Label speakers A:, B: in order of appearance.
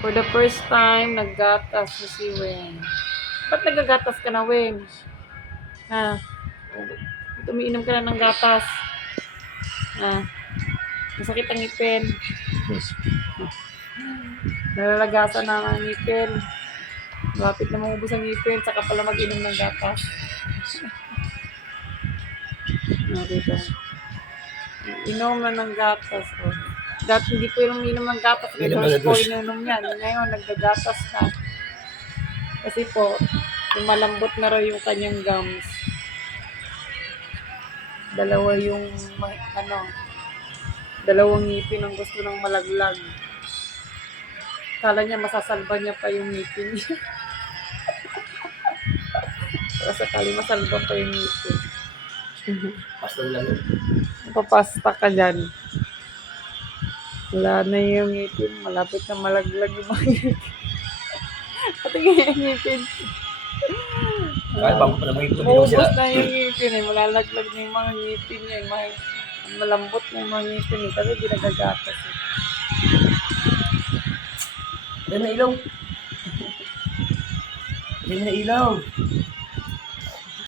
A: For the first time, naggatas na si Weng. Ba't nagagatas ka na, Weng? Ha? Umiinom ka na ng gatas. Ha? Masakit ang ngipin. Nalalagasan na ang ngipin. Lapit na maubos ang ngipin, saka pala mag-inom ng gatas. Ah, dito. Inom na ng gatas. Oh. Dati hindi po yung uminom ng gatas.
B: Hindi naman
A: po ininom niya. Ngayon, nagdagatas na. Kasi po, malambot na raw yung kanyang gums. Dalawa yung, ano, dalawang ngipin ang gusto ng malaglag. Kala niya masasalba niya pa yung ngipin niya. Pero sakali masalba pa yung ngipin.
B: Basta lang yun.
A: Papasta ka dyan. Wala na yung ngipin. Malapit na malaglag yung mga ngipin. Pati nga yung ngipin.
B: Kahit bago pa naman
A: Maubos
B: siya.
A: na yung ngipin eh. Malalaglag na yung mga ngipin niya. Yung mga, malambot na yung mga ngipin eh. Kasi ginagagatas eh.
B: Hindi na ilaw. Hindi na ilaw.